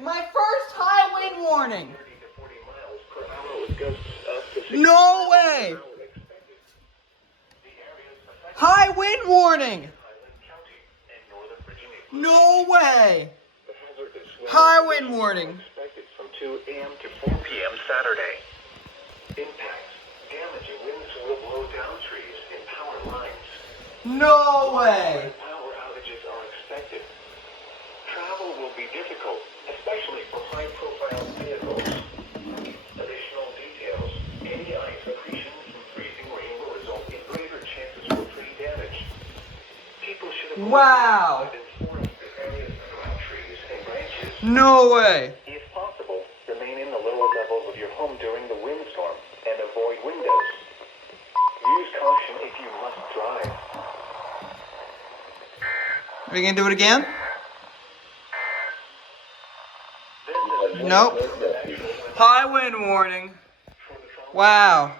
My first high wind warning. No way. High wind warning. No way. High wind warning. Expected from 2 a.m. to 4 p.m. Saturday. Impacts. Damaging winds will blow down trees and power lines. No way. Power outages are expected. Travel will be difficult, especially for high-profile vehicles. Additional details. Any ice accretion from freezing rain will result in greater chances for tree damage. People should avoid Wow. informed areas around trees and branches. No way. If possible, remain in the lower levels of your home during the windstorm and avoid windows. Use caution if you must drive. Are you gonna do it again? Nope. High wind warning. Wow.